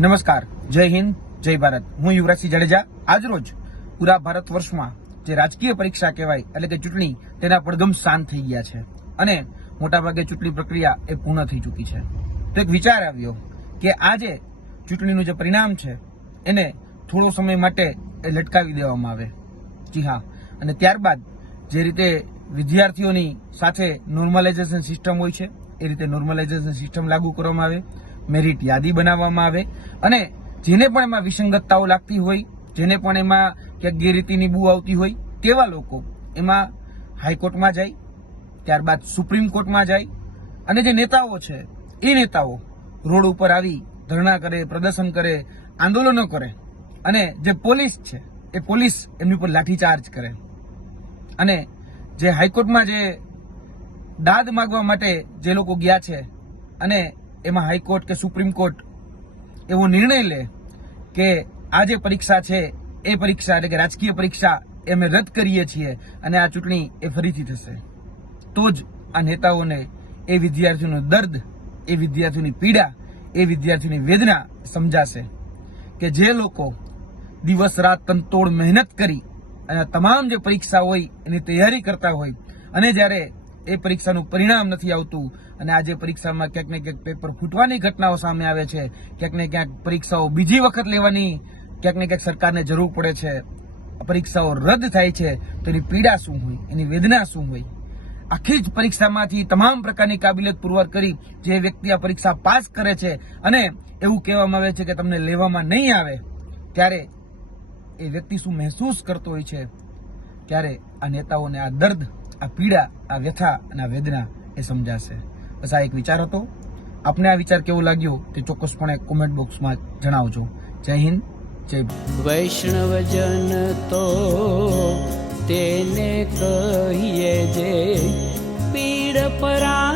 નમસ્કાર, જય હિન્દ, જય ભારત. હું યુવરાજસિંહ જાડેજા. આજરોજ પૂરા ભારત વર્ષમાં જે રાજકીય પરીક્ષા કહેવાય, એટલે કે ચૂંટણી, તેના પડગમ શાંત થઈ ગયા છે. અને મોટાભાગે ચૂંટણી પ્રક્રિયા એ પૂર્ણ થઈ ચૂકી છે. તો એક વિચાર આવ્યો કે આજે ચૂંટણીનું જે પરિણામ છે, એને થોડો સમય માટે એ લટકાવી દેવામાં આવે. જી હા, અને ત્યારબાદ જે રીતે વિદ્યાર્થીઓની સાથે નોર્મલાઇઝેશન સિસ્ટમ હોય છે, એ રીતે નોર્મલાઇઝેશન સિસ્ટમ લાગુ કરવામાં આવે. મેરિટ યાદી બનાવવામાં આવે અને જેને પણ એમાં વિસંગતતાઓ લાગતી હોય, જેને પણ એમાં ક્યાંક ગેરરીતિની બુ આવતી હોય, તેવા લોકો એમાં હાઈકોર્ટમાં જાય, ત્યારબાદ સુપ્રીમ કોર્ટમાં જાય અને જે નેતાઓ છે, એ નેતાઓ રોડ ઉપર આવી ધરણા કરે, પ્રદર્શન કરે, આંદોલનો કરે અને જે પોલીસ છે, એ પોલીસ એમની ઉપર લાઠીચાર્જ કરે. અને જે હાઈકોર્ટમાં જે દાદ માગવા માટે જે લોકો ગયા છે અને એમાં હાઈકોર્ટ કે સુપ્રીમ કોર્ટ એવો નિર્ણય લે કે આ જે પરીક્ષા છે, એ પરીક્ષા એટલે કે રાજકીય પરીક્ષા એ અમે રદ કરીએ છીએ અને આ ચૂંટણી એ ફરીથી થશે. તો જ આ નેતાઓને, એ વિદ્યાર્થીઓનું દર્દ, એ વિદ્યાર્થીઓની પીડા, એ વિદ્યાર્થીઓની વેદના સમજાશે કે જે લોકો દિવસ રાત તનતોડ મહેનત કરી અને તમામ જે પરીક્ષા હોય એની તૈયારી કરતા હોય અને જ્યારે એ પરીક્ષાનું પરિણામ નથી આવતું. અને આજે પરીક્ષામાં ક્યાંક ને ક્યાંક પેપર ફૂટવાની ઘટનાઓ સામે આવે છે. ક્યાંક ને ક્યાંક પરીક્ષાઓ બીજી વખત લેવાની ક્યાંક ને ક્યાંક સરકારને જરૂર પડે છે. પરીક્ષાઓ રદ થાય છે તો એની પીડા શું હોય? એની વેદના શું હોય? આખી જ પરીક્ષામાંથી તમામ પ્રકારની કાબિલિયત પુરવાર કરી જે વ્યક્તિ આ પરીક્ષા પાસ કરે છે અને એવું કહેવામાં આવે છે કે તમને લેવામાં નહીં આવે, ત્યારે એ વ્યક્તિ શું મહેસૂસ કરતો હોય છે? ત્યારે આ નેતાઓને આ દર્દ આ પીડા, આ વ્યથા અને આ વેદના એ સમજાશે. બસ આ એક વિચાર હતો. આપને આ વિચાર કેવો લાગ્યો તે ચોક્કસપણે કોમેન્ટ બોક્સમાં જણાવજો. જય હિન્દ, જય. વૈષ્ણવજન તો તેને કહીએ જે પીડ પરાય